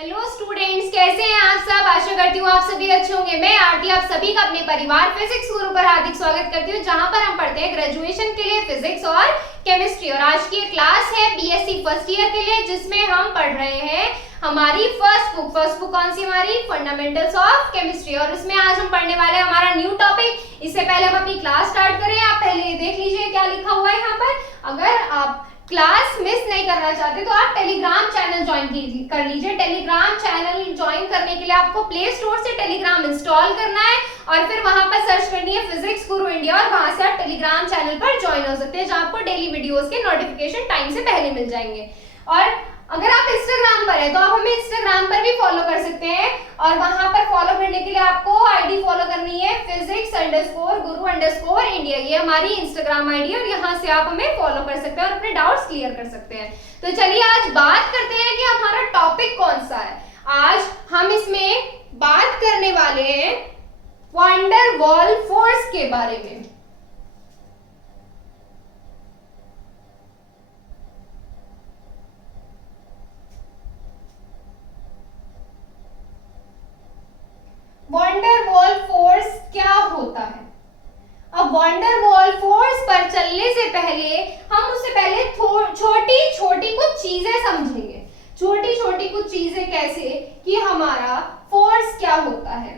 Hello students, कैसे हैं आप सब। आशा करती हूँ आप सभी अच्छे होंगे। मैं आरती आप सभी का अपने परिवार फिजिक्स गुरु पर हार्दिक स्वागत करती हूँ, जहां पर हम पढ़ते हैं ग्रेजुएशन के लिए फिजिक्स और केमिस्ट्री। और आज की क्लास है बीएससी फर्स्ट ईयर के लिए, जिसमें हम पढ़ रहे हैं हमारी फर्स्ट बुक कौन सी, हमारी फंडामेंटल्स ऑफ केमिस्ट्री। और उसमें आज हम पढ़ने वाले हैं हमारा न्यू टॉपिक। इससे पहले हम अपनी क्लास स्टार्ट करें, आप पहले देख लीजिए क्या लिखा हुआ है यहाँ पर। अगर आप क्लास मिस नहीं करना चाहते तो आप टेलीग्राम चैनल ज्वाइन कर लीजिए। टेलीग्राम चैनल ज्वाइन करने के लिए आपको प्ले स्टोर से टेलीग्राम इंस्टॉल करना है और फिर वहां पर सर्च करनी है फिजिक्स गुरु इंडिया, और वहां से आप टेलीग्राम चैनल पर ज्वाइन हो सकते हैं, जहां आपको डेली वीडियोस के नोटिफिकेशन टाइम से पहले मिल जाएंगे। और अगर आप इंस्टाग्राम पर है तो आप हमें इंस्टाग्राम पर भी फॉलो कर सकते हैं, और वहां पर फॉलो करने के लिए आपको आईडी फॉलो करनी है physics_guru_india। ये हमारी इंस्टाग्राम आईडी है और यहाँ से आप हमें फॉलो कर सकते हैं और अपने डाउट्स क्लियर कर सकते हैं। तो चलिए आज बात करते हैं कि हमारा टॉपिक कौन सा है। आज हम इसमें बात करने वाले हैं वैन डर वाल फोर्स के बारे में। वैन डर वाल फोर्स क्या होता है। अब वैन डर वाल फोर्स पर चलने से पहले हम उससे पहले छोटी छोटी कुछ चीजें समझेंगे। छोटी छोटी कुछ चीजें कैसे कि हमारा फोर्स क्या होता है।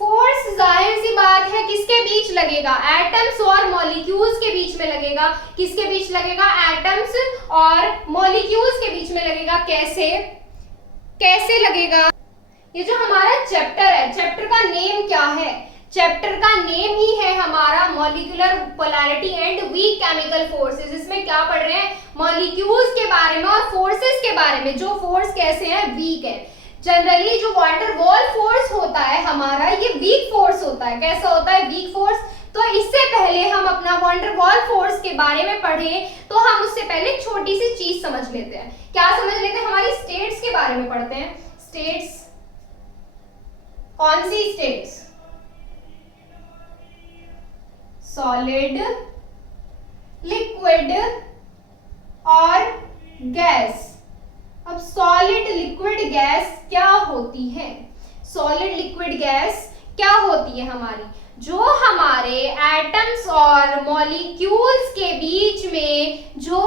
फोर्स जाहिर सी बात है किसके बीच लगेगा, एटम्स और मॉलिक्यूल्स के बीच में लगेगा। किसके बीच लगेगा, एटम्स और मॉलिक्यूल्स के बीच में लगेगा। कैसे लगेगा, ये जो हमारा चैप्टर है, चैप्टर का नेम क्या है, चैप्टर का नेम ही है हमारा molecular polarity and weak chemical forces. इसमें क्या पढ़ रहे हैं, मॉलिक्यूल्स के बारे में और फोर्सेस के बारे में, जो फोर्स कैसे हैं, वीक है। जनरली जो वैन डर वाल फोर्स होता है हमारा, ये वीक फोर्स होता है। कैसा होता है, वीक फोर्स। तो इससे पहले हम अपना वैन डर वाल फोर्स के बारे में पढ़ें तो हम उससे पहले छोटी सी चीज समझ लेते हैं। क्या समझ लेते हैं, हमारी स्टेट्स के बारे में पढ़ते हैं। स्टेट्स, कौन सी स्टेट्स, सॉलिड, लिक्विड और गैस। अब सॉलिड, लिक्विड, गैस क्या होती है। सॉलिड, लिक्विड, गैस क्या होती है हमारी, जो हमारे एटम्स और मॉलिक्यूल्स के बीच में जो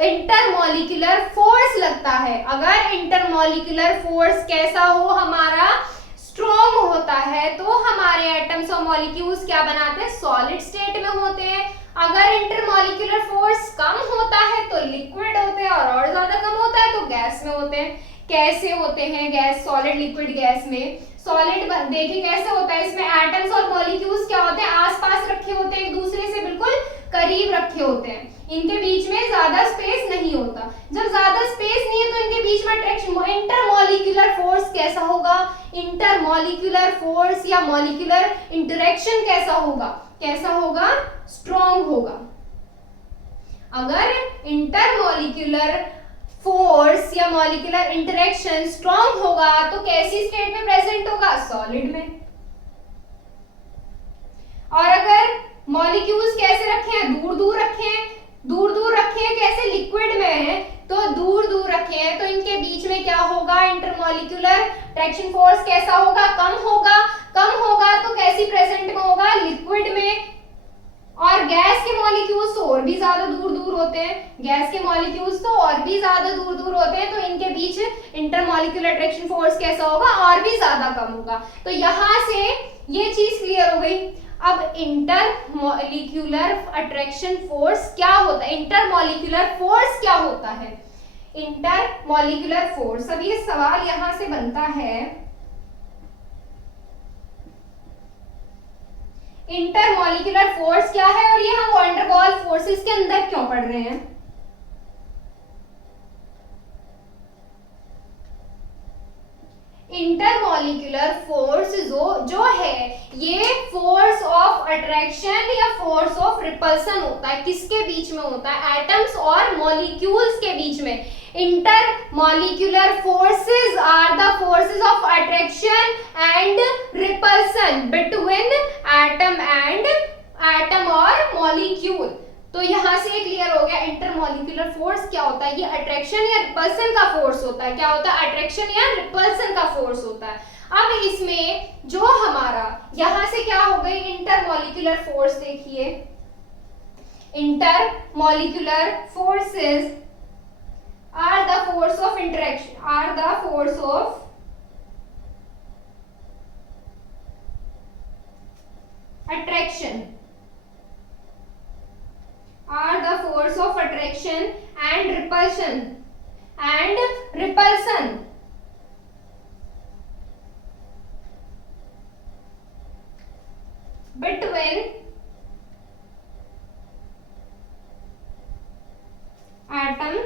इंटरमॉलिक्यूलर फोर्स लगता है। अगर इंटरमॉलिक्यूलर फोर्स कैसा हो, हमारा स्ट्रॉन्ग होता है, तो हमारे एटम्स और मॉलिक्यूल्स क्या बनाते हैं, सॉलिड स्टेट में होते हैं। अगर इंटरमॉलिक्यूलर फोर्स कम होता है तो लिक्विड होते हैं, और ज्यादा कम होता है तो गैस में होते हैं। कैसे होते हैं गैस, सॉलिड, लिक्विड, गैस में। सॉलिड देखिए कैसे होता है, इसमें एटम्स और मॉलिक्यूल्स क्या होते हैं, आसपास रखे होते हैं, एक दूसरे से बिल्कुल करीब रखे होते हैं। इनके बीच में ज्यादा स्पेस नहीं होता। जब ज्यादा स्पेस नहीं है तो इनके बीच में अट्रैक्शन, इंटरमॉलिक्यूलर फोर्स कैसा होगा, इंटरमॉलिक्यूलर फोर्स या मॉलिक्यूलर इंटरेक्शन कैसा होगा, स्ट्रॉन्ग होगा। अगर इंटरमॉलिक्यूलर फोर्स या मॉलिक्यूलर इंटरेक्शन स्ट्रॉन्ग होगा तो कैसी स्टेट में प्रेजेंट होगा, सॉलिड में। और अगर मॉलिक्यूल्स कैसे रखे हैं, दूर दूर रखे हैं, कैसे, लिक्विड में है तो दूर दूर रखे हैं, तो इनके बीच में क्या होगा, इंटरमॉलिक्यूलर ट्रैक्शन फोर्स कैसा होगा, कम होगा। तो कैसी प्रेजेंट में होगा, लिक्विड में। और गैस के मॉलिक्यूल्स तो और भी ज्यादा दूर दूर होते हैं, तो इनके बीच इंटरमॉलिक्यूलर ट्रैक्शन फोर्स कैसा होगा, और भी ज्यादा कम होगा। तो यहां से ये चीज क्लियर हो गई। अब इंटरमॉलिक्यूलर अट्रैक्शन फोर्स क्या होता है, इंटरमॉलिक्यूलर फोर्स क्या होता है, इंटरमॉलिक्यूलर फोर्स। अब ये सवाल यहां से बनता है, इंटरमॉलिक्यूलर फोर्स क्या है और ये हम वैन डर वाल फोर्सेस के अंदर क्यों पढ़ रहे हैं। इंटरमॉलिक्यूलर फोर्स जो है ये फोर्स ऑफ अट्रैक्शन या फोर्स ऑफ रिपल्सन होता है। किसके बीच में होता है, एटम्स और मॉलिक्यूल्स के बीच में। Intermolecular forces are the forces of attraction and repulsion between atom और मॉलिक्यूल। तो यहाँ से ये क्लियर हो गया इंटरमॉलिक्यूलर फोर्स क्या होता है, ये अट्रैक्शन या रिपल्सन का फोर्स होता है। क्या होता है, अट्रैक्शन या रिपल्सन का फोर्स होता है। अब इसमें जो हमारा यहां से क्या हो गई इंटरमॉलिक्यूलर फोर्स, देखिए intermolecular forces are the force of interaction, are the force of attraction, are the force of attraction and repulsion between atom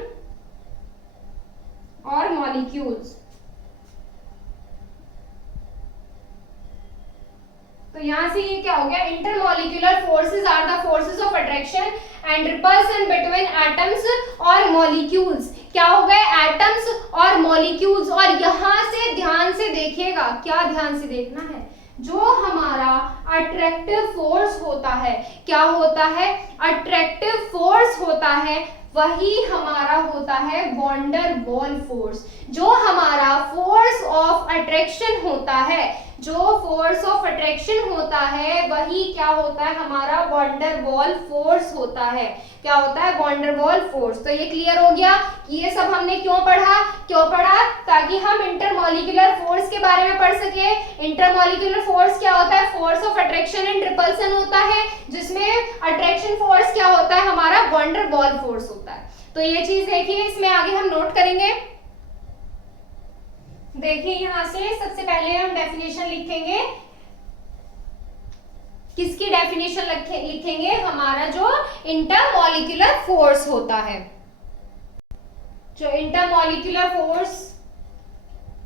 or molecules। तो यहां से ये क्या हो गया, intermolecular forces are the forces of attraction and repulsion between atoms और molecules. क्या हो गए, एटम्स और मॉलिक्यूल्स। और यहां से ध्यान से देखिएगा, क्या ध्यान से देखना है, जो हमारा अट्रैक्टिव फोर्स होता है, क्या होता है, अट्रैक्टिव फोर्स होता है, वही हमारा होता है वॉन डेर वाल फोर्स। जो हमारा फोर्स ऑफ अट्रैक्शन होता है, जो फोर्स ऑफ अट्रैक्शन होता है, वही क्या होता है, हमारा वॉन डेर वाल फोर्स होता है। क्या होता है, वॉन डेर वाल फोर्स। तो ये क्लियर हो गया कि ये सब हमने क्यों पढ़ा, ताकि हम इंटरमॉलिक्यूलर फोर्स के बारे में पढ़ सके। इंटरमॉलिक्यूलर फोर्स क्या होता है, force of attraction and repulsion होता है, जिसमें अट्रैक्शन फोर्स क्या होता है, हमारा वॉन डेर वाल फोर्स होता है। तो ये चीज देखिए, इसमें आगे हम नोट करेंगे। देखिए यहां से सबसे पहले हम डेफिनेशन लिखेंगे। किसकी डेफिनेशन लिखेंगे, हमारा जो इंटरमॉलिक्यूलर फोर्स होता है, जो इंटरमॉलिक्यूलर फोर्स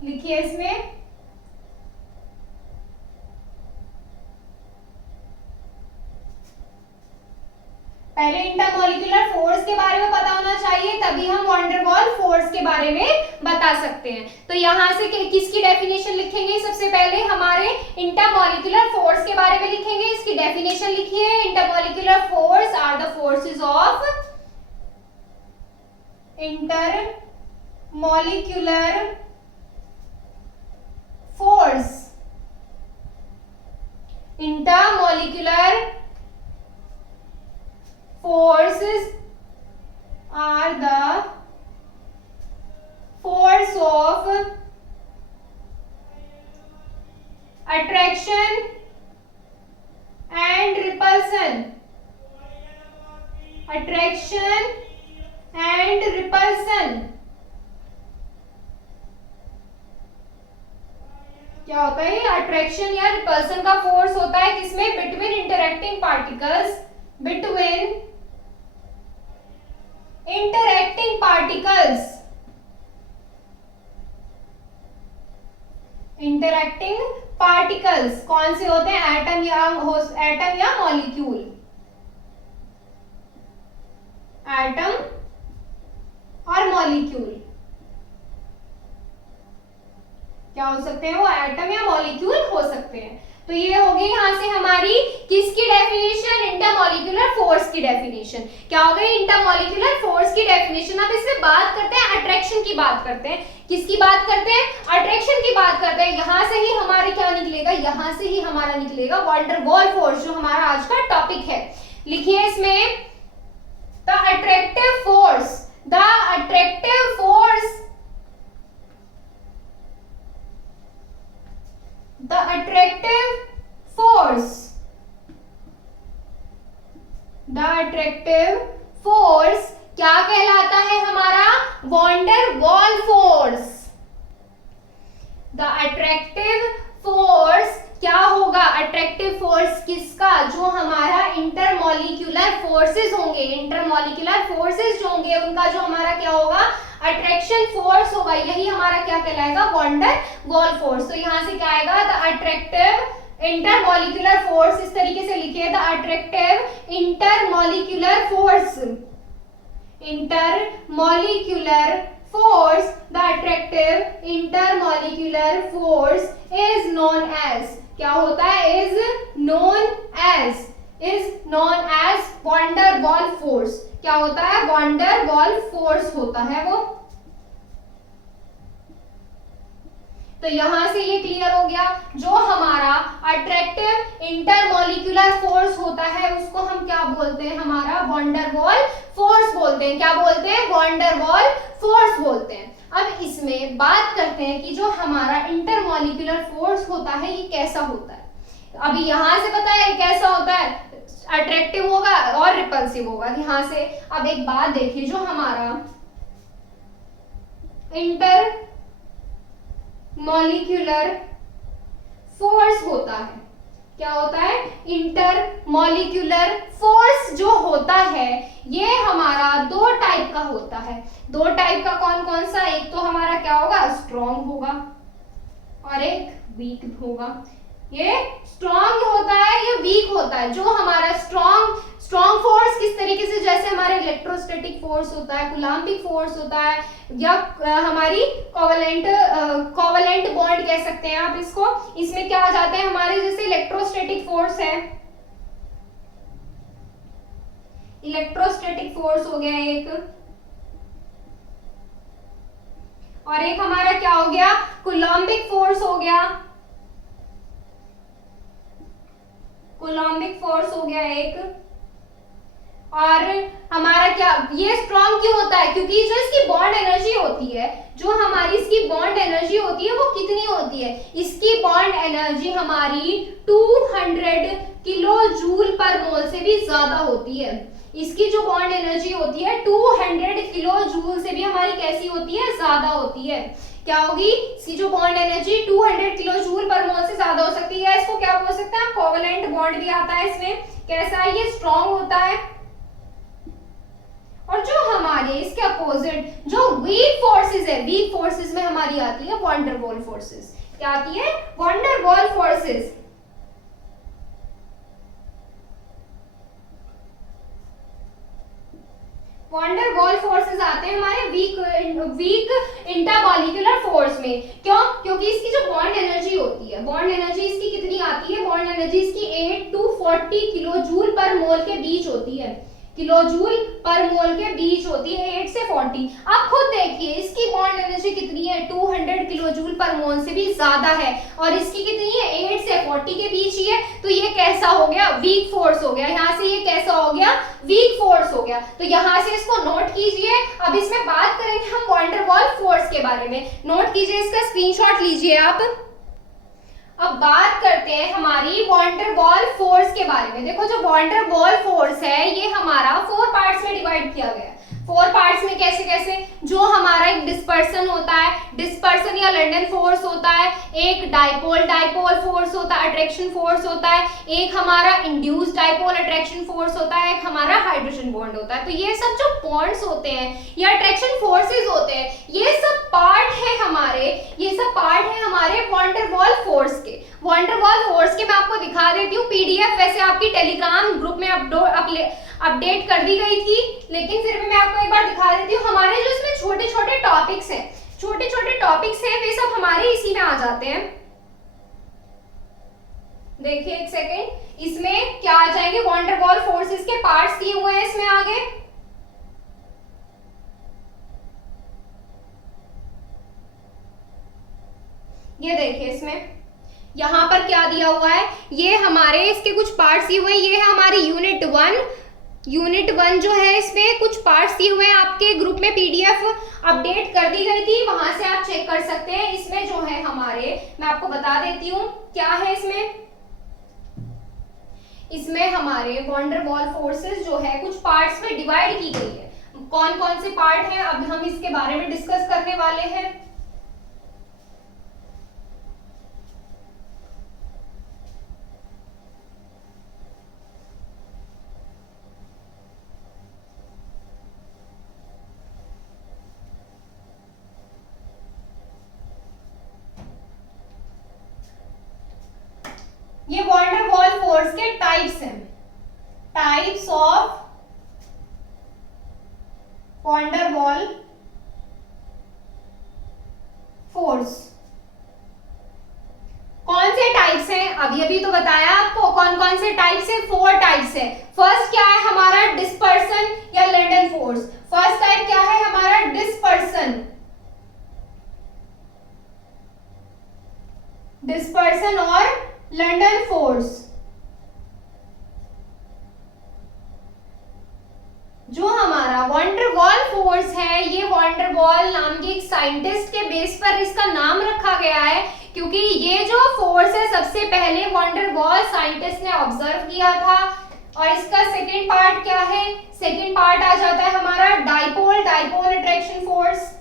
लिखिए इसमें। पहले इंटरमॉलिक्यूलर फोर्स के बारे में पता होना चाहिए, तभी हम वॉन डेर वाल फोर्स के बारे में बता सकते हैं। तो यहां से किसकी डेफिनेशन लिखेंगे, सबसे पहले हमारे इंटरमॉलिक्यूलर फोर्स के बारे में लिखेंगे। इसकी डेफिनेशन लिखिए, intermolecular force are the forces of intermolecular force, intermolecular forces are the force of attraction and repulsion, attraction and repulsion। क्या होता है, अट्रैक्शन या रिपल्सन का फोर्स होता है, किसमें, between interacting particles, between interacting particles, interacting particles कौन से होते हैं, एटम या मॉलिक्यूल, एटम और मॉलिक्यूल। क्या हो सकते हैं, वो एटम या मॉलिक्यूल हो सकते हैं। तो ये हो गई यहां से हमारी किसकी डेफिनेशन, इंटरमॉलिक्यूलर फोर्स की डेफिनेशन। क्या हो गई, इंटरमॉलिक्यूलर फोर्स की डेफिनेशन। अब इसमें बात करते हैं, अट्रैक्शन की बात करते हैं। किसकी बात करते हैं, अट्रैक्शन की बात करते हैं। यहां से ही हमारे क्या निकलेगा, यहां से ही हमारा निकलेगा वॉन डेर वाल फोर्स, जो हमारा आज का टॉपिक है। लिखिए इसमें, the attractive force, the attractive force, the attractive force, the attractive force क्या कहलाता है, हमारा van der Waals force. the attractive force क्या होगा, अट्रैक्टिव फोर्स किसका, जो हमारा इंटरमॉलिक्यूलर फोर्सेस होंगे, इंटरमॉलिक्यूलर फोर्सेस जो होंगे उनका जो हमारा क्या होगा, अट्रैक्शन फोर्स होगा। यही हमारा क्या कहलाएगा, वॉन डेर वाल फोर्स। तो यहां से क्या आएगा, द अट्रैक्टिव इंटरमॉलिक्यूलर फोर्स। इस तरीके से लिखिए, the attractive intermolecular force, intermolecular force, the attractive intermolecular force is known as, क्या होता है, is known as, is known as van der Waals force. क्या होता है? वॉन्डर वॉल फोर्स होता है वो। तो यहां से ये क्लियर हो गया, जो हमारा अट्रैक्टिव इंटरमॉलिक्यूलर फोर्स होता है उसको हम क्या बोलते हैं? हमारा वॉन्डर वॉल फोर्स बोलते हैं। क्या बोलते हैं? वॉन्डर वॉल फोर्स बोलते हैं। अब इसमें बात करते हैं कि जो हमारा इंटरमॉलिक्यूलर फोर्स होता है ये कैसा होता है। अभी यहां से पता है कैसा होता है, अट्रैक्टिव होगा और रिपल्सिव होगा यहां से। अब एक बात देखिए, जो हमारा इंटर मॉलिक्यूलर फोर्स होता है, क्या होता है? इंटर मॉलिक्यूलर फोर्स जो होता है ये हमारा दो टाइप का होता है। दो टाइप का कौन कौन सा? एक तो हमारा क्या होगा? स्ट्रॉन्ग होगा और एक वीक होगा। ये स्ट्रॉन्ग होता है, ये वीक होता है। जो हमारा स्ट्रॉन्ग फोर्स किस तरीके से, जैसे हमारे इलेक्ट्रोस्टैटिक फोर्स होता है, कूलम्बिक फोर्स होता है, या हमारी कोवेलेंट बॉन्ड कह सकते हैं आप इसको। इसमें क्या आ जाते हैं हमारे, जैसे इलेक्ट्रोस्टैटिक फोर्स है, इलेक्ट्रोस्टैटिक फोर्स हो गया एक, और एक हमारा क्या हो गया? कूलम्बिक फोर्स हो गया। कूलम्बिक फोर्स हो गया एक। और हमारा क्या, ये स्ट्रॉन्ग क्यों होता है? क्योंकि जो इसकी बॉन्ड एनर्जी होती है, जो हमारी इसकी बॉन्ड एनर्जी होती है वो कितनी होती है? इसकी बॉन्ड एनर्जी हमारी 200 किलो जूल पर मोल से भी ज्यादा होती है। इसकी जो बॉन्ड एनर्जी होती है 200 किलो जूल से भी हमारी कैसी होती है? ज्यादा होती है। क्या होगी? इसकी जो बॉन्ड एनर्जी 200 किलो जूल पर मोल से ज्यादा हो सकती है। इसको क्या बोल सकते हैं? कोवेलेंट बॉन्ड भी आता है इसमें। कैसा है? ये स्ट्रॉन्ग होता है। और जो हमारे इसके अपोजिट जो वीक फोर्सेस है, वीक फोर्सेस में हमारी आती है वॉन्डर वॉल फोर्सेस। क्या आती है? Van der Waals forces. Van der Waals forces आते हैं हमारे वीक इंटरमॉलिक्यूलर फोर्स में। क्यों? क्योंकि इसकी जो बॉन्ड एनर्जी होती है, बॉन्ड एनर्जी इसकी कितनी आती है? बॉन्ड एनर्जी इसकी 8 to 40 किलो जूल पर मोल के बीच होती है। किलो जूल पर मोल के बीच होती है 8 से 40। आप खुद देखिए इसकी बॉन्ड एनर्जी कितनी है? 200 किलो जूल पर मोल से भी ज्यादा है, और इसकी कितनी है? 8 से 40 के बीच ही है। तो ये कैसा हो गया? वीक फोर्स हो गया। यहाँ से ये कैसा हो गया? वीक फोर्स हो गया। तो यहाँ से इसको नोट कीजिए। अब इसमें बात करेंगे हम वॉन्डर वॉल फोर्स के बारे में। नोट कीजिए, इसका स्क्रीनशॉट लीजिए आप। अब बात करते हैं हमारी वॉन्डर वॉल फोर्स के बारे में। देखो, जो वॉन्डर वॉल फोर्स है ये हमारा 4 पार्ट्स में डिवाइड किया गया है। 4 पार्ट्स में कैसे कैसे? जो हमारा एक डिस्पर्सन होता है, डिस्पर्सन या लंडन फोर्स होता है, एक डाइपोल फोर्स होता है, अट्रैक्शन फोर्स होता है, एक हमारा इंड्यूस्ड डाइपोल अट्रैक्शन फोर्स होता है, एक हमारा हाइड्रोजन बॉन्ड होता है। तो ये सब जो बॉन्ड्स होते हैं या अट्रैक्शन फोर्सेस होते हैं, ये सब पार्ट है हमारे, ये सब पार्ट है हमारे वॉन्डर वॉल फोर्स के। वॉन्डर वॉल फोर्स के मैं आपको दिखा देती हूँ पीडीएफ। वैसे आपकी टेलीग्राम ग्रुप में अपडेट कर दी गई थी, लेकिन फिर भी मैं आपको एक बार दिखा देती हूँ। हमारे जो इसमें छोटे छोटे टॉपिक्स हैं, छोटे छोटे टॉपिक्स हैं, वे सब हमारे इसी में आ जाते हैं। देखिए एक सेकेंड, इसमें क्या आ जाएंगे? वॉन्डर वॉल फोर्सेस के पार्ट्स दिए हुए हैं इसमें आगे। ये देखिए, इसमें यहां पर क्या दिया हुआ है? ये हमारे इसके कुछ पार्ट्स दिए हुए हैं। ये है हमारी यूनिट 1 जो है, इसमें कुछ पार्ट्स दिए हुए हैं। आपके ग्रुप में पीडीएफ अपडेट कर दी गई थी, वहां से आप चेक कर सकते हैं। इसमें जो है हमारे, मैं आपको बता देती हूँ क्या है इसमें हमारे वॉन्डर वॉल फोर्सेस जो है कुछ पार्ट्स में डिवाइड की गई है। कौन कौन से पार्ट हैं अब हम इसके बारे में डिस्कस करने वाले हैं। ये वॉन्डर वॉल फोर्स के टाइप्स हैं, types of van der Waals force. कौन से टाइप्स हैं? अभी अभी तो बताया आपको। कौन कौन से टाइप्स है? 4 टाइप्स है। फर्स्ट क्या है हमारा? डिस्पर्सन या लंडन फोर्स। फर्स्ट टाइप क्या है हमारा? डिस्पर्सन। डिस्पर्सन और लंडन फोर्स। जो हमारा वंडरवॉल फोर्स है, ये वंडरवॉल नाम के एक साइंटिस्ट के बेस पर इसका नाम रखा गया है, क्योंकि ये जो फोर्स है सबसे पहले वंडरवॉल साइंटिस्ट ने ऑब्जर्व किया था। और इसका सेकंड पार्ट क्या है? सेकंड पार्ट आ जाता है हमारा dipole, dipole attraction force.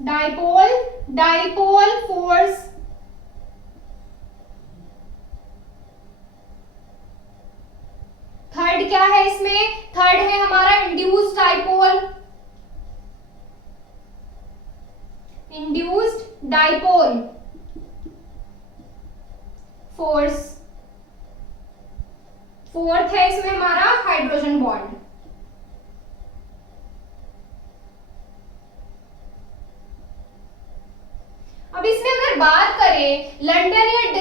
Dipole, dipole force. Third क्या है इसमें? थर्ड है हमारा induced dipole. Induced dipole force. Fourth है इसमें हमारा हाइड्रोजन बॉन्ड। अब इसमें अगर बात करें लंडन या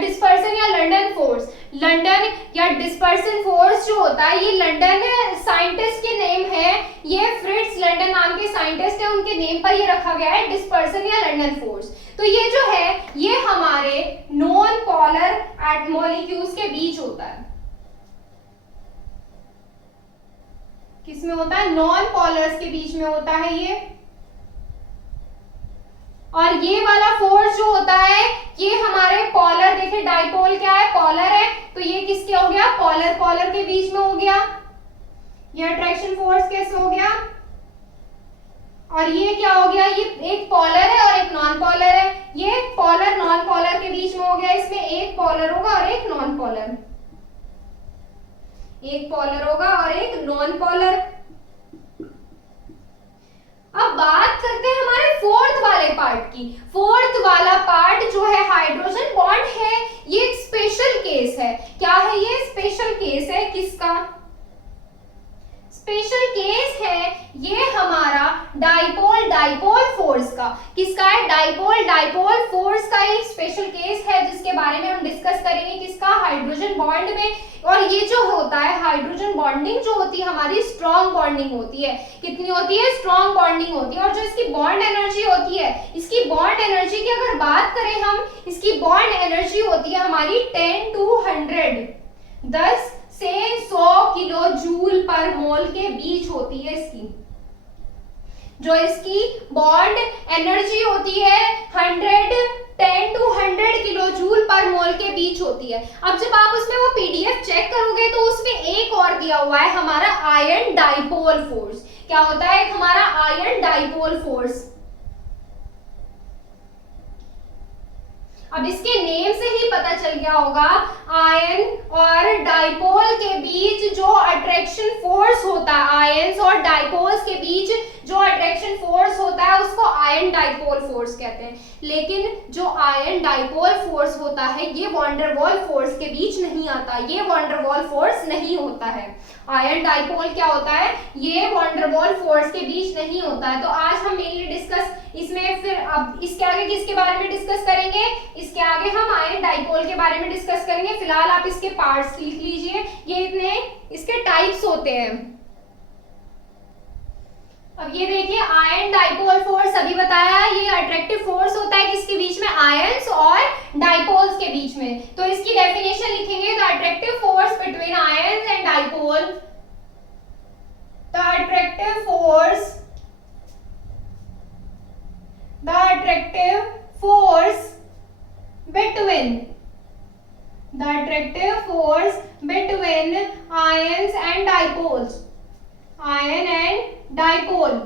डिस्पर्सन या लंडन फोर्स, लंडन या डिस्पर्सन फोर्स जो होता है ये लंडन साइंटिस्ट के नेम है, ये फ्रिट्ज लंडन नाम के साइंटिस्ट है, उनके नेम पर ये रखा गया है डिस्पर्सन या लंडन फोर्स। तो ये जो है ये हमारे नॉन पोलर मॉलिक्यूल्स के बीच होता है। किसमें होता है? नॉन पोलर्स के बीच में होता है ये। और ये वाला फोर्स जो होता है ये हमारे पोलर, देखिए डाइपोल क्या है? पोलर है, तो ये किसके हो गया? पोलर, पोलर के बीच में हो गया। ये अट्रैक्शन फोर्स कैसे हो गया? और ये क्या हो गया? ये एक पोलर है और एक नॉन पोलर है, ये पोलर नॉन पोलर के बीच में हो गया। इसमें एक पोलर होगा और एक नॉन पोलर, एक पोलर होगा और एक नॉन पोलर। अब बात करते हैं हमारे फोर्थ वाले पार्ट की। फोर्थ वाला पार्ट जो है हाइड्रोजन बॉन्ड है, ये एक स्पेशल केस है। क्या है ये? स्पेशल केस है। किसका स्पेशल केस है? ये हमारा डाइपोल, डाइपोल फोर्स का। किसका है? डाइपोल, डाइपोल फोर्स का एक स्पेशल केस है जिसके बारे में हम डिस्कस करेंगे। किसका? हाइड्रोजन बॉन्ड में। और ये जो होता है हाइड्रोजन बॉन्डिंग जो होती है हमारी स्ट्रॉन्ग बॉन्डिंग होती है। कितनी होती है? स्ट्रॉन्ग बॉन्डिंग होती है। और जो इसकी बॉन्ड एनर्जी होती है, इसकी बॉन्ड एनर्जी की अगर बात करें हम, इसकी बॉन्ड एनर्जी होती है हमारी 10 to 100, 10 से 100 किलो जूल पर मोल के बीच होती है इसकी। जो इसकी बॉन्ड एनर्जी होती है 10 to 100 किलो जूल पर मोल के बीच होती है। अब जब आप उसमें वो पीडीएफ चेक करोगे तो उसमें एक और दिया हुआ है हमारा आयन डाइपोल फोर्स। क्या होता है? हमारा आयन डाइपोल फोर्स। अब इसके नेम से ही पता चल गया होगा, आयन और डाइपोल के बीच जो अट्रैक्शन फोर्स होता है, आयंस और डाइपोल्स के बीच जो अट्रैक्शन फोर्स होता है उसको आयन डाइपोल फोर्स कहते हैं। लेकिन जो आयन डाइपोल फोर्स होता है ये वंडरवॉल फोर्स के बीच नहीं आता, ये वंडरवॉल फोर्स नहीं होता है। आयन डाइपोल क्या होता है? ये वंडरवॉल फोर्स के बीच नहीं होता है। तो आज हम मेनली डिस्कस इसमें, फिर अब इसके आगे किसके बारे में डिस्कस करेंगे? इसके आगे हम आयन डाइपोल के बारे में डिस्कस करेंगे। फिलहाल आप इसके पार्ट्स लिख लीजिए, ये इतने इसके टाइप्स होते हैं। अब ये देखिए आयन डाइपोल फोर्स अभी बताया, ये अट्रैक्टिव फोर्स होता है किसके बीच में? आयंस और डाइपोल्स के बीच में। तो इसकी डेफिनेशन लिखेंगे, the attractive force between ions and dipole, the attractive force, the attractive force between, the attractive force between ions and dipoles, ion and dipole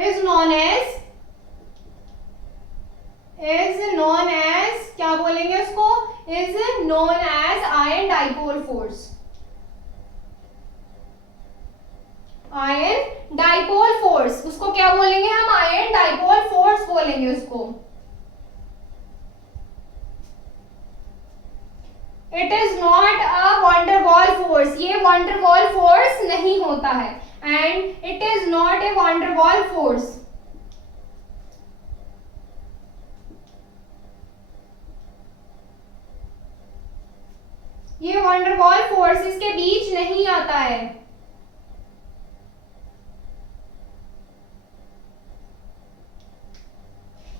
is known as क्या बोलेंगे उसको? is known as ion dipole force, ion dipole force। उसको क्या बोलेंगे हम? ion dipole force बोलेंगे उसको। It is not a van der Waals force, ये वंडरवॉल फोर्स नहीं होता है। And it is not a van der Waals force, ये वंडरवॉल फोर्सेस के बीच नहीं आता है।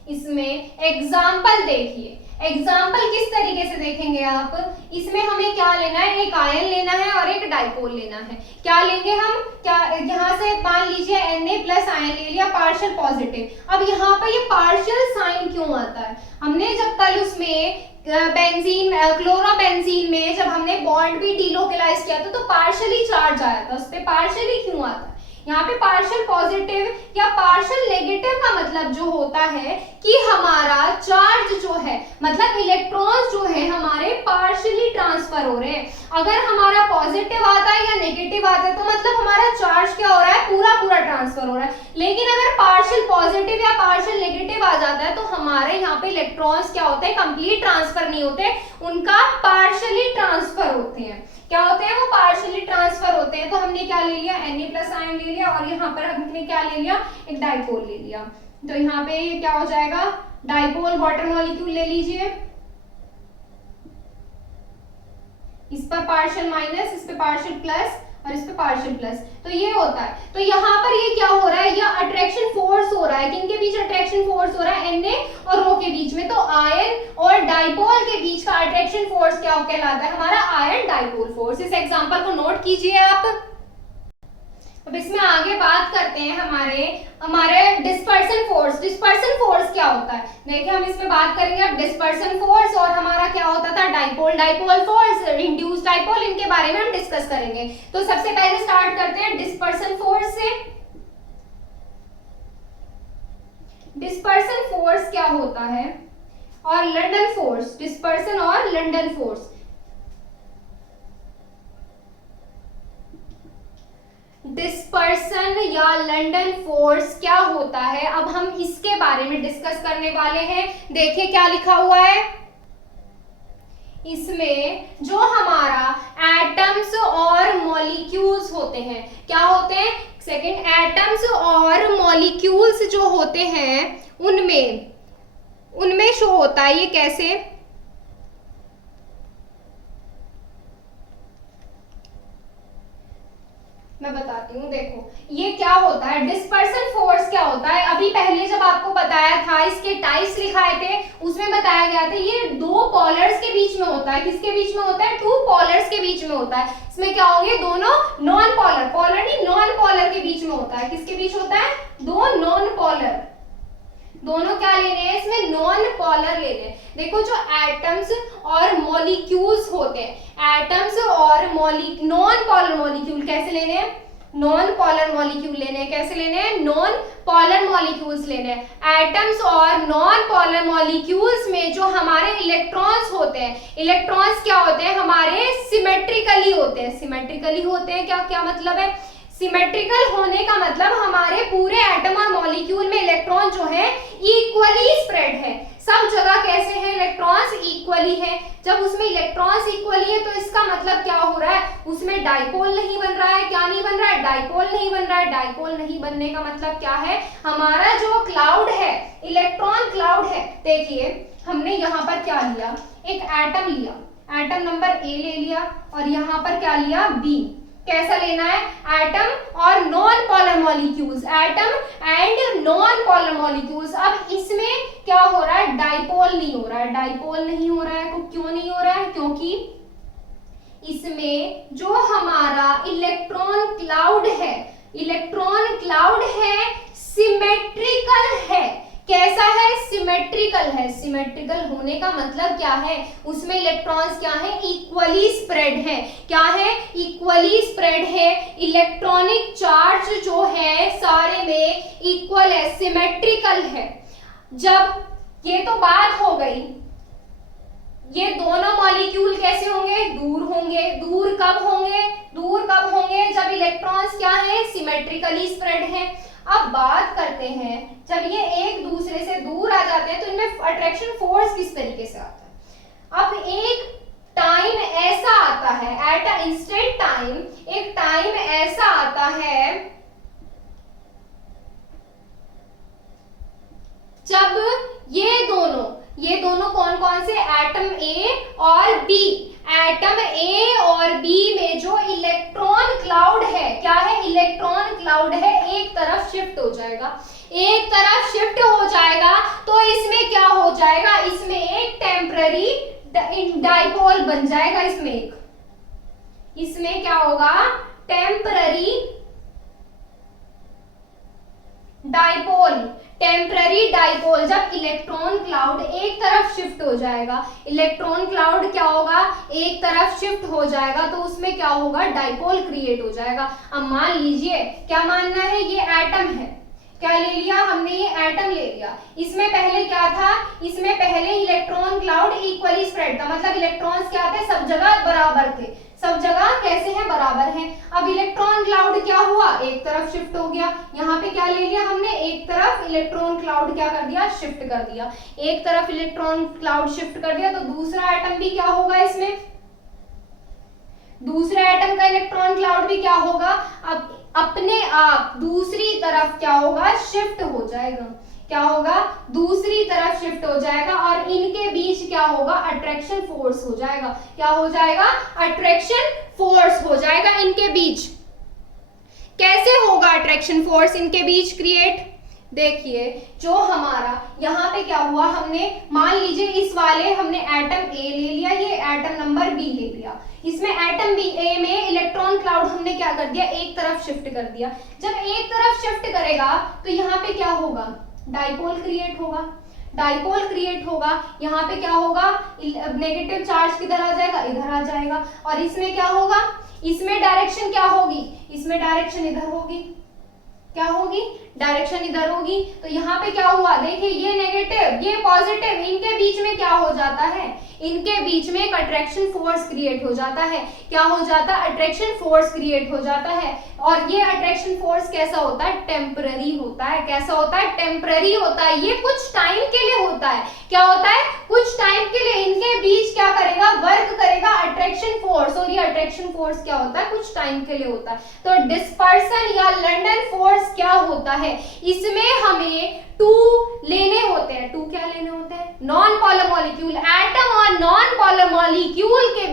इसमें एग्जाम्पल देखिए, एग्जाम्पल किस तरीके से देखेंगे आप, इसमें हमें क्या लेना है, एक आयन लेना है और एक डाइपोल लेना है। क्या लेंगे हम, क्या यहाँ से मान लीजिए Na प्लस आयन ले लिया पार्शियल पॉजिटिव। अब यहाँ पर ये पार्शियल साइन क्यों आता है, हमने जब कल उसमें बेंजीन क्लोरोबेंजीन में जब हमने बॉन्ड भी डीलोकलाइज किया था तो पार्शियली चार्ज आया था, उस पर पार्शियली क्यों आता है। यहाँ पे पार्शियल पॉजिटिव या पार्शियल नेगेटिव का मतलब जो होता है कि हमारा चार्ज जो है, मतलब इलेक्ट्रॉन्स जो है हमारे पार्शियली ट्रांसफर हो रहे हैं। अगर हमारा पॉजिटिव आता है या नेगेटिव आता है तो मतलब हमारा चार्ज क्या हो रहा है, पूरा पूरा ट्रांसफर हो रहा है। लेकिन अगर पार्शियल पॉजिटिव या पार्शियल नेगेटिव आ जाता है तो हमारे यहाँ पे इलेक्ट्रॉन्स क्या होते हैं, कंप्लीट ट्रांसफर नहीं होते, उनका पार्शियली ट्रांसफर होते हैं। क्या होते हैं, वो पार्शियली ट्रांसफर होते हैं। तो हमने क्या ले लिया, Na प्लस आयन ले लिया और यहाँ पर हमने क्या ले लिया, एक डाइपोल ले लिया। तो यहाँ पे क्या हो जाएगा, डाइपोल वाटर मॉलिक्यूल ले लीजिए, इस पर पार्शियल माइनस, इस पे पार्शियल प्लस और इस पे पार्शियल प्लस, तो ये होता है। तो यहाँ पर ये क्या हो रहा है, ये अट्रैक्शन फोर्स हो रहा है, किनके बीच अट्रैक्शन फोर्स हो रहा है, Na और O के बीच में। तो आयन और डाइपोल के बीच का अट्रैक्शन फोर्स क्या कहलाता है, हमारा आयन डाइपोल फोर्स। इस एग्जांपल को नोट कीजिए आप। अब इसमें आगे बात करते हैं हमारे डिस्पर्सन फोर्स। डिस्पर्सन फोर्स क्या होता है, देखिए हम इसमें बात करेंगे अब डिस्पर्सन फोर्स और हमारा क्या होता था डाइपोल फोर्स, इंड्यूस्ड डाइपोल, इनके बारे में हम डिस्कस करेंगे। तो सबसे पहले स्टार्ट करते हैं डिस्पर्सन फोर्स से। डिस्पर्सन फोर्स क्या होता है और लंडन फोर्स, डिस्पर्सन और लंडन फोर्स। डिस्पर्सन या लंडन फोर्स क्या होता है, अब हम इसके बारे में डिस्कस करने वाले हैं। देखिए क्या लिखा हुआ है इसमें, जो हमारा एटम्स और मॉलिक्यूल्स होते हैं, क्या होते हैं, सेकंड, एटम्स और मॉलिक्यूल्स जो होते हैं उनमें शो होता है। ये कैसे, मैं बताती हूँ। देखो ये क्या होता है, डिस्पर्सन फोर्स क्या होता है, अभी पहले जब आपको बताया था, इसके टाइप्स लिखाए थे, उसमें बताया गया था ये दो पॉलर्स के बीच में होता है। किसके बीच में होता है, टू पॉलर्स के बीच में होता है। इसमें क्या होंगे, दोनों नॉन पॉलर, पॉलर नहीं नॉन पॉलर के बीच में होता है। किसके बीच होता है, दो नॉन पॉलर, दोनों क्या लेने हैं इसमें, नॉन पॉलर लेने हैं। देखो जो एटम्स और मॉलिक्यूल्स होते हैं, एटम्स और नॉन पॉलर मॉलिक्यूल कैसे लेने हैं, नॉन पॉलर मॉलिक्यूल लेने हैं। कैसे लेने हैं, नॉन पॉलर मॉलिक्यूल्स लेने हैं। एटम्स और नॉन पॉलर मॉलिक्यूल्स में जो हमारे इलेक्ट्रॉन्स होते हैं, इलेक्ट्रॉन्स क्या होते हैं, हमारे सिमेट्रिकली होते हैं। सिमेट्रिकली होते हैं, क्या क्या मतलब है, सिमेट्रिकल होने का मतलब हमारे पूरे एटम और मॉलिक्यूल में इलेक्ट्रॉन जो है इक्वली स्प्रेड है। सब जगह कैसे हैं, इलेक्ट्रॉन्स इक्वली है। जब उसमें इलेक्ट्रॉन्स इक्वली है तो इसका मतलब क्या हो रहा है, उसमें डाइपोल नहीं बन रहा है। क्या नहीं बन रहा है, डाइपोल नहीं बन रहा है। डाइपोल नहीं बनने का मतलब क्या है, हमारा जो क्लाउड है, इलेक्ट्रॉन क्लाउड है। देखिए हमने यहाँ पर क्या लिया, एक एटम लिया, एटम नंबर ए ले लिया और यहाँ पर क्या लिया, बी। कैसा लेना है, एटम और non polar molecules, atom and non polar molecules. अब इसमें क्या हो रहा है, डाइपोल नहीं हो रहा है। डाइपोल नहीं हो रहा है, क्यों नहीं हो रहा है, क्योंकि इसमें जो हमारा इलेक्ट्रॉन क्लाउड है, इलेक्ट्रॉन क्लाउड है सिमेट्रिकल है। कैसा है, सिमेट्रिकल है। सिमेट्रिकल होने का मतलब क्या है, उसमें इलेक्ट्रॉन्स क्या है, इक्वली स्प्रेड है। क्या है, इक्वली स्प्रेड है। इलेक्ट्रॉनिक चार्ज जो है सारे में इक्वल है, सिमेट्रिकल है। जब ये तो बात हो गई, ये दोनों मॉलिक्यूल कैसे होंगे, दूर होंगे। दूर कब होंगे, दूर कब होंगे, जब इलेक्ट्रॉन्स क्या है, सिमेट्रिकली स्प्रेड है। अब बात करते हैं जब ये एक दूसरे से दूर आ जाते हैं तो इनमें अट्रैक्शन फोर्स किस तरीके से आता है। अब एक टाइम ऐसा आता है, एट अ इंस्टेंट टाइम, एक टाइम ऐसा आता है जब ये दोनों कौन कौन से, एटम ए और बी, एटम ए और बी में जो इलेक्ट्रॉन क्लाउड है, क्या है, इलेक्ट्रॉन क्लाउड है, एक तरफ शिफ्ट हो जाएगा, एक तरफ शिफ्ट हो जाएगा, तो इसमें क्या हो जाएगा, इसमें एक टेम्पररी डाइपोल बन जाएगा, इसमें क्या होगा, टेम्पररी डाइपोल, टेम्पररी डाइपोल। जब इलेक्ट्रॉन क्लाउड एक तरफ शिफ्ट हो जाएगा, इलेक्ट्रॉन क्लाउड क्या होगा, एक तरफ शिफ्ट हो जाएगा, तो उसमें क्या होगा, डाइपोल क्रिएट हो जाएगा। अब मान लीजिए, क्या मानना है, ये एटम है, क्या ले लिया हमने, ये एटम ले लिया, इसमें पहले क्या था, इसमें पहले इलेक्ट्रॉन क्लाउड इक्वली स्प्रेड था, मतलब इलेक्ट्रॉन्स क्या थे, सब जगह बराबर थे, सब जगह कैसे हैं, बराबर हैं। अब इलेक्ट्रॉन क्लाउड क्या हुआ, एक तरफ शिफ्ट हो गया, यहाँ पे क्या ले लिया हमने, एक तरफ इलेक्ट्रॉन क्लाउड क्या कर दिया, शिफ्ट कर दिया, एक तरफ इलेक्ट्रॉन क्लाउड शिफ्ट कर दिया, तो दूसरा एटम भी क्या होगा, इसमें दूसरे एटम का इलेक्ट्रॉन क्लाउड भी क्या होगा, अब अपने आप दूसरी तरफ क्या होगा, शिफ्ट हो जाएगा, क्या होगा, दूसरी तरफ शिफ्ट हो जाएगा, और इनके बीच क्या होगा, अट्रैक्शन फोर्स हो जाएगा, क्या हो जाएगा, अट्रैक्शन फोर्स हो जाएगा इनके बीच। कैसे होगा अट्रैक्शन फोर्स इनके बीच क्रिएट, देखिए, जो हमारा यहाँ पे क्या हुआ, हमने मान लीजिए इस वाले हमने एटम ए ले लिया, ये एटम नंबर बी ले लिया, इसमें एटम बी ए में इलेक्ट्रॉन क्लाउड हमने क्या कर दिया, एक तरफ शिफ्ट कर दिया। जब एक तरफ शिफ्ट करेगा तो यहाँ पे क्या होगा, डाइपोल क्रिएट होगा, डाइपोल क्रिएट होगा, यहाँ पे क्या होगा, नेगेटिव चार्ज किधर आ जाएगा, इधर आ जाएगा, और इसमें क्या होगा, इसमें डायरेक्शन क्या होगी, इसमें डायरेक्शन इधर होगी, क्या होगी, डायरेक्शन इधर होगी, तो यहाँ पे क्या हुआ, देखिए, ये नेगेटिव ये पॉजिटिव, इनके बीच में क्या हो जाता है, इनके बीच में एक अट्रैक्शन फोर्स क्रिएट हो जाता है, क्या हो जाता है, अट्रैक्शन फोर्स क्रिएट हो जाता है, और ये अट्रैक्शन फोर्स कैसा होता है, टेम्पररी होता है, कैसा होता है, टेम्पररी होता है, ये कुछ टाइम के लिए होता है, क्या होता है, कुछ टाइम के लिए इनके बीच क्या करेगा, वर्क करेगा अट्रैक्शन फोर्स, और ये अट्रैक्शन फोर्स क्या होता है, कुछ टाइम के लिए होता है। तो डिस्पर्सन या लंडन फोर्स क्या होता है, इसमें हमें टू लेने होते हैं, टू क्या लेने होते हैं, नॉन पोलर मॉलिक्यूल, एटम और नॉन पोलर मॉलिक्यूल के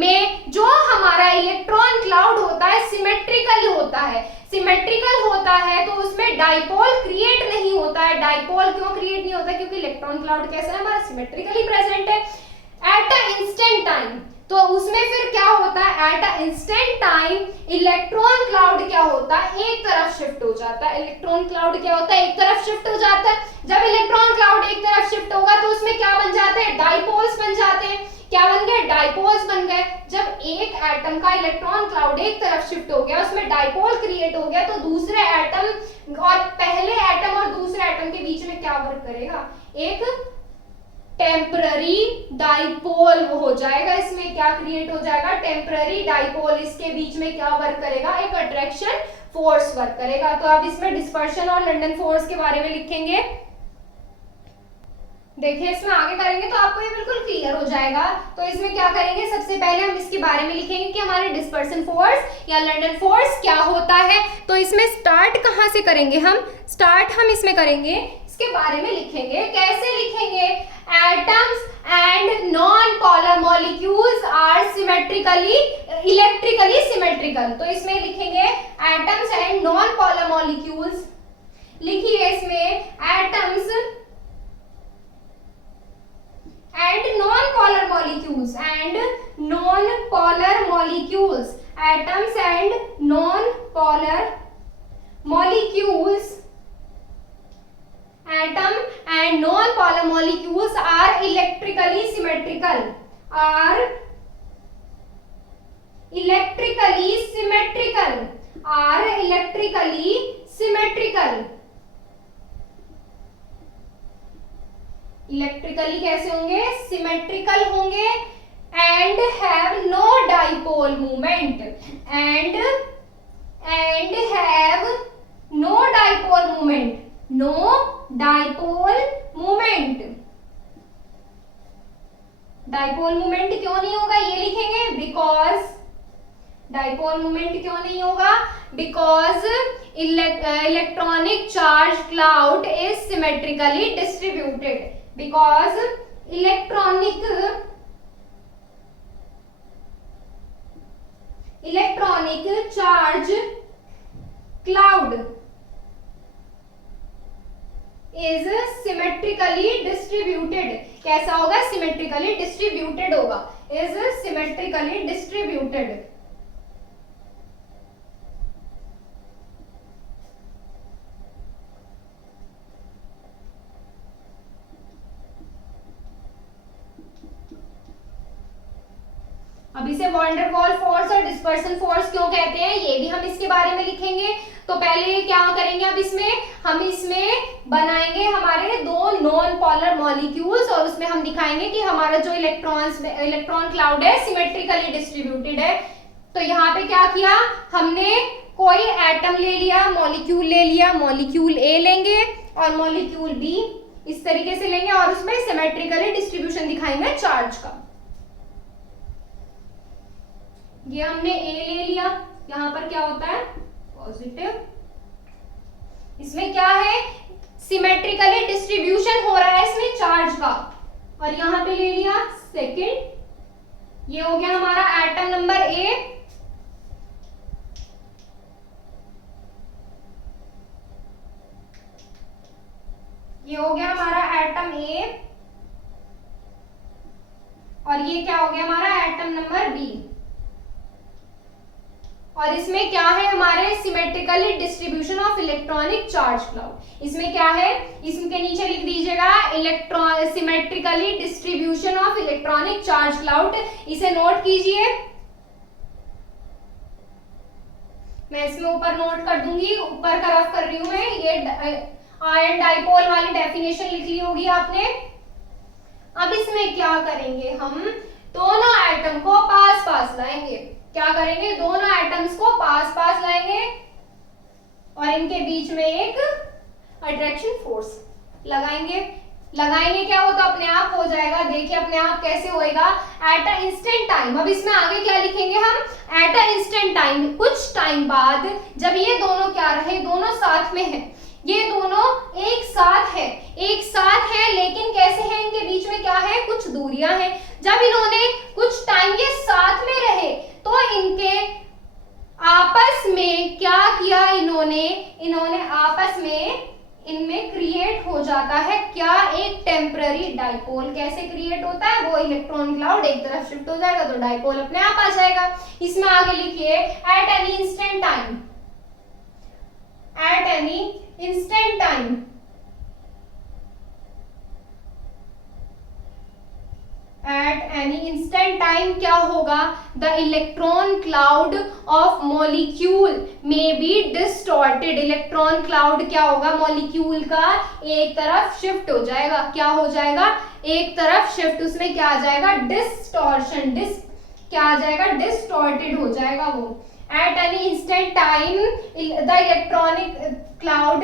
में जो हमारा इलेक्ट्रॉन क्लाउड होता है सिमेट्रिकल होता है, सिमेट्रिकल होता है, तो उसमें डाइपोल क्रिएट नहीं होता है। डाइपोल क्यों क्रिएट नहीं होता, क्योंकि इलेक्ट्रॉन क्लाउड कैसा है, हमारा सिमेट्रिकली प्रेजेंट है। एट अ इंस्टेंट टाइम, तो उसमें फिर क्या होता है, at a instant time electron cloud क्या होता है, एक तरफ शिफ्ट हो जाता है, इलेक्ट्रॉन क्लाउड क्या होता है, एक तरफ शिफ्ट हो जाता है। जब इलेक्ट्रॉन क्लाउड एक तरफ शिफ्ट होगा तो उसमें क्या बन जाते हैं, डाइपोल्स बन जाते हैं, क्या बन गए, डाइपोल्स बन गए। जब एक एटम का इलेक्ट्रॉन क्लाउड एक तरफ शिफ्ट हो गया, उसमें डाइपोल क्रिएट हो गया, तो दूसरे एटम और पहले एटम और दूसरे एटम के बीच में क्या वर्क करेगा, एक टेम्पररी डाइपोल हो जाएगा, इसमें क्या क्रिएट हो जाएगा, टेम्पररी डाइपोल, इसके बीच में क्या वर्क करेगा, एक अट्रैक्शन फोर्स वर्क करेगा। तो अब इसमें डिस्पर्शन और लंडन फोर्स के बारे में लिखेंगे, देखिए इसमें आगे करेंगे तो आपको ये बिल्कुल क्लियर हो जाएगा। तो इसमें क्या करेंगे, सबसे पहले हम इसके बारे में लिखेंगे कि हमारे डिस्पर्सन फोर्स या लंडन फोर्स क्या होता है। तो इसमें स्टार्ट कहाँ से करेंगे, हम स्टार्ट हम इसमें करेंगे, इसके बारे में लिखेंगे, कैसे लिखेंगे, atoms and non polar molecules are symmetrically electrically symmetrical. तो इसमें लिखेंगे atoms and non polar molecules, लिखिए इसमें atoms and non-polar molecules and non-polar molecules, atoms and non-polar molecules, atom and non-polar molecules are electrically symmetrical, are electrically symmetrical, are electrically symmetrical, electrically कैसे होंगे, symmetrical होंगे, and have no dipole movement, and have no dipole movement, no dipole movement. Dipole movement क्यों नहीं होगा, ये लिखेंगे, because dipole movement क्यों नहीं होगा, because electronic charge cloud is symmetrically distributed, because electronic electronic charge cloud is symmetrically distributed. कैसा होगा? सिमेट्रिकली डिस्ट्रीब्यूटेड होगा। Is symmetrically distributed. अब इसे वंडरवॉल फोर्स और डिस्पर्सन फोर्स क्यों कहते हैं, ये भी हम इसके बारे में लिखेंगे। तो पहले क्या करेंगे, अब हम इसमें बनाएंगे हमारे दो नॉन पोलर मॉलिक्यूल्स और उसमें हम दिखाएंगे कि हमारा जो इलेक्ट्रॉन क्लाउड है सिमेट्रिकली डिस्ट्रीब्यूटेड है। तो यहाँ पे क्या किया हमने, कोई एटम ले लिया, मॉलिक्यूल ले लिया, मॉलिक्यूल ए लेंगे और मॉलिक्यूल बी इस तरीके से लेंगे और उसमें सिमेट्रिकली डिस्ट्रीब्यूशन दिखाएंगे चार्ज का। ये हमने ए ले लिया, यहाँ पर क्या होता है पॉजिटिव, इसमें क्या है सिमेट्रिकली डिस्ट्रीब्यूशन हो रहा है इसमें चार्ज का। और यहाँ पे ले लिया सेकंड, ये हो गया हमारा एटम नंबर ए। ये हो गया हमारा एटम ए और ये क्या हो गया हमारा एटम नंबर बी। और इसमें क्या है हमारे symmetrically distribution of electronic charge cloud. इसमें क्या है, इसके नीचे लिख दीजिएगा symmetrically distribution of electronic charge cloud. इसे नोट कीजिए, मैं इसमें ऊपर नोट कर दूंगी, ऊपर का रफ कर रही हूं मैं। ये आयन डाइपोल वाली डेफिनेशन लिख ली होगी आपने। अब इसमें क्या करेंगे, हम दोनों एटम को पास पास लाएंगे। क्या करेंगे, दोनों एटम्स को पास पास लाएंगे और इनके बीच में एक अट्रैक्शन फोर्स लगाएंगे। क्या हो तो अपने आप हो जाएगा। देखिए अपने आप कैसे होएगा, एट अ इंस्टेंट टाइम। अब इसमें आगे क्या लिखेंगे हम, एट अ इंस्टेंट टाइम, कुछ टाइम बाद जब ये दोनों क्या रहे, दोनों साथ में है, ये दोनों एक साथ है लेकिन कैसे है, इनके बीच में क्या है, कुछ दूरियां हैं। जब इन्होंने कुछ टाइम ये साथ में रहे तो इनके आपस में क्या किया, इन्होंने आपस में इनमें क्रिएट हो जाता है क्या, एक टेम्पररी डाइपोल। कैसे क्रिएट होता है, वो इलेक्ट्रॉन क्लाउड एक तरफ शिफ्ट हो जाएगा तो डाइपोल अपने आप आ जाएगा। इसमें आगे लिखिए at any instant time, at any instant time at any instant time क्या होगा, the electron cloud of molecule may be distorted। Electron cloud क्या होगा, मॉलिक्यूल का एक तरफ शिफ्ट हो जाएगा। क्या हो जाएगा, एक तरफ शिफ्ट, उसमें क्या आ जाएगा, डिस्टॉर्शन, क्या आ जाएगा, डिस्टॉर्टेड हो जाएगा वो। at any instant time the electron cloud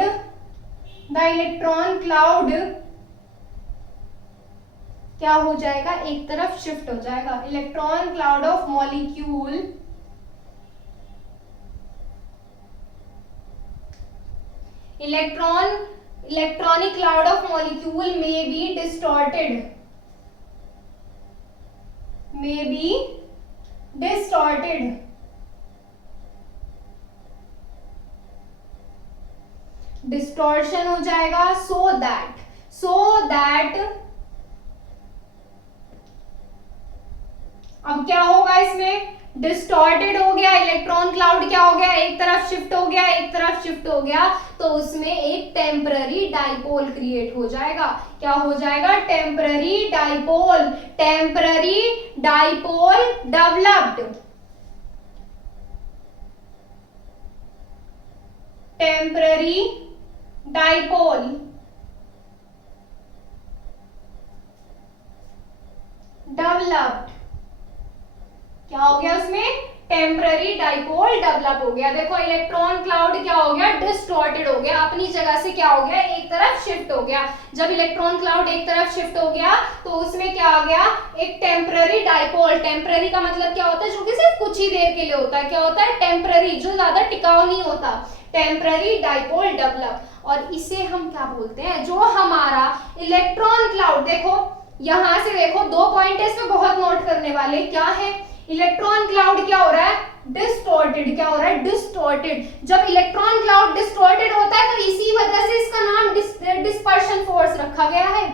क्या हो जाएगा, एक तरफ शिफ्ट हो जाएगा। Electron cloud of molecule electronic cloud of molecule may be distorted, distortion हो जाएगा। सो दैट अब क्या होगा, इसमें डिस्टॉर्टेड हो गया, इलेक्ट्रॉन क्लाउड क्या हो गया, एक तरफ शिफ्ट हो गया तो उसमें एक टेम्पररी डाइपोल क्रिएट हो जाएगा। क्या हो जाएगा, temporary dipole developed, temporary dipole developed. क्या हो गया, उसमें टेम्पररी डाइपोल डेवलप हो गया। देखो इलेक्ट्रॉन क्लाउड क्या हो गया, डिस्टॉर्टेड हो गया, अपनी जगह से क्या हो गया, एक तरफ शिफ्ट हो गया। जब इलेक्ट्रॉन क्लाउड एक तरफ शिफ्ट हो गया तो उसमें क्या आ गया, एक टेम्पररी डाइपोल। टेम्पररी का मतलब क्या होता है, जो कि सिर्फ कुछ ही देर के लिए होता है। क्या होता है, टेम्पररी, जो ज्यादा टिकाऊ नहीं होता, टेम्पररी डाइपोल डेवलप। और इसे हम क्या बोलते हैं, जो हमारा इलेक्ट्रॉन क्लाउड, देखो यहां से देखो 2 पॉइंट है इसमें बहुत नोट करने वाले। क्या है, इलेक्ट्रॉन क्लाउड क्या हो रहा है, डिस्टॉर्टेड। क्या हो रहा है, डिस्टॉर्टेड। जब इलेक्ट्रॉन क्लाउड डिस्टॉर्टेड होता है तो इसी वजह से इसका नाम डिस्पर्शन फोर्स रखा गया है।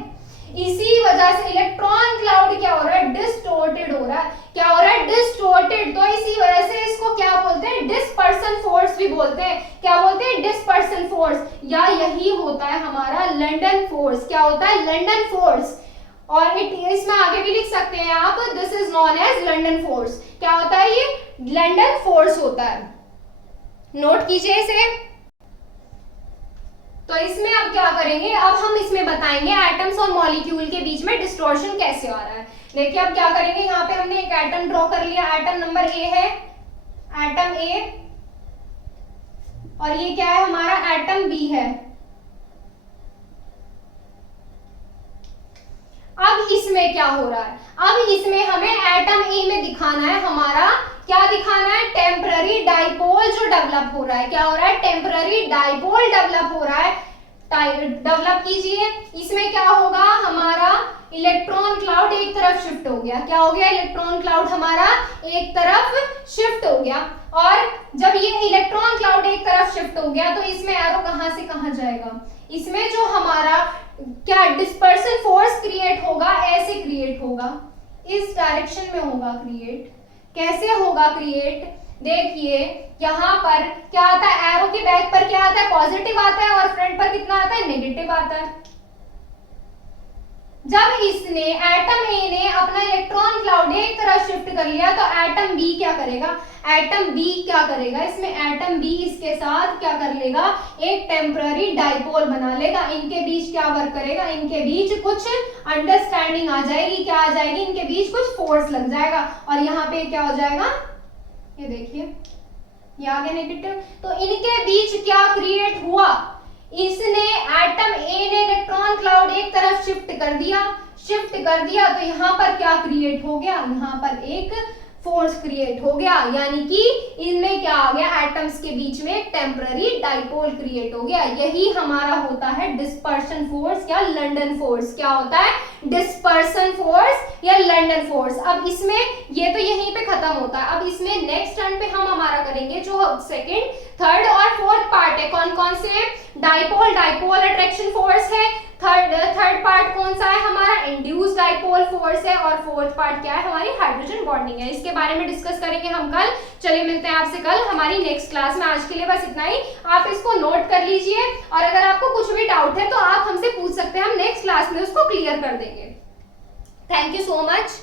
इसी वजह से इलेक्ट्रॉन क्लाउड क्या हो रहा है, डिस्टॉर्टेड हो रहा है। क्या हो रहा है, डिस्टॉर्टेड। तो इसी वजह से इसको क्या बोलते हैं, डिस्पर्सन फोर्स भी बोलते हैं। क्या बोलते हैं, डिस्पर्सन फोर्स, या यही होता है हमारा लंदन फोर्स। क्या होता है, लंदन फोर्स। और इसमें आगे भी लिख सकते हैं आप, this is known as London force. क्या होता है, ये लंदन फोर्स होता है। नोट कीजिए इसे। तो इसमें अब क्या करेंगे, अब हम इसमें बताएंगे एटम्स और मॉलिक्यूल के बीच में डिस्टॉर्शन कैसे आ रहा है। देखिए अब क्या करेंगे, यहाँ पे हमने एक एटम ड्रॉ कर लिया, एटम नंबर ए है, एटम ए, और ये क्या है हमारा, एटम बी है। अब इसमें क्या हो रहा है, अब इसमें हमें एटम ए में दिखाना है हमारा, क्या दिखाना है, टेम्पररी डाइपोल जो डेवलप हो रहा है। क्या हो रहा है, टेम्पररी डाइपोल डेवलप हो रहा है। डेवलप कीजिए। इसमें क्या होगा, हमारा इलेक्ट्रॉन क्लाउड एक तरफ शिफ्ट हो गया। क्या हो गया, इलेक्ट्रॉन क्लाउड हमारा एक तरफ शिफ्ट हो गया। और जब ये इलेक्ट्रॉन क्लाउड एक तरफ शिफ्ट हो गया तो इसमें एरो कहां से कहां जाएगा, इसमें जो हमारा क्या डिस्पर्सन फोर्स क्रिएट होगा, ऐसे क्रिएट होगा, इस डायरेक्शन में होगा क्रिएट। कैसे होगा क्रिएट, देखिए यहाँ पर क्या आता है, एरो के बैक पर क्या आता है, पॉजिटिव आता है, और फ्रंट पर कितना आता है, नेगेटिव आता है। जब इसने एटम ए ने अपना इलेक्ट्रॉन क्लाउड एक तरफ शिफ्ट कर लिया तो एटम बी क्या करेगा, एटम बी क्या करेगा, इसमें एटम बी इसके साथ क्या कर लेगा, एक टेम्पररी डाइपोल बना लेगा। इनके बीच क्या वर्क करेगा, इनके बीच कुछ अंडरस्टैंडिंग आ जाएगी। क्या आ जाएगी, इनके बीच कुछ फोर्स लग जाएगा, और यहाँ पे क्या हो जाएगा, ये देखिए ये आ गया नेगेटिव। तो इनके बीच क्या क्रिएट हुआ, इसने एटम ए ने इलेक्ट्रॉन क्लाउड एक तरफ शिफ्ट कर दिया, तो यहाँ पर क्या क्रिएट हो गया, यहाँ पर एक फोर्स क्रिएट हो गया, यानी कि इनमें क्या आ गया, एटम्स के बीच में टेम्पररी डाइपोल क्रिएट हो गया। यही हमारा होता है डिस्पर्शन फोर्स या लंदन फोर्स। क्या होता है, डिस्पर्शन फोर्स या लंदन फोर्स। अब इसमें ये तो यहीं पे खत्म होता है। अब इसमें नेक्स्ट टर्न पे हम हमारा करेंगे जो सेकंड, थर्ड और फोर्थ पार्ट है, कौन कौन से, डाइपोल अट्रैक्शन फोर्स है, थर्ड पार्ट कौन सा है हमारा, इंड्यूस्ड डाइपोल फोर्स है, और फोर्थ पार्ट क्या है, हमारी हाइड्रोजन बॉन्डिंग है। इसके बारे में डिस्कस करेंगे हम कल। चलिए मिलते हैं आपसे कल हमारी नेक्स्ट क्लास में। आज के लिए बस इतना ही, आप इसको नोट कर लीजिए, और अगर आपको कुछ भी डाउट है तो आप हमसे पूछ सकते हैं, हम नेक्स्ट क्लास में उसको क्लियर कर देंगे। Thank you so much.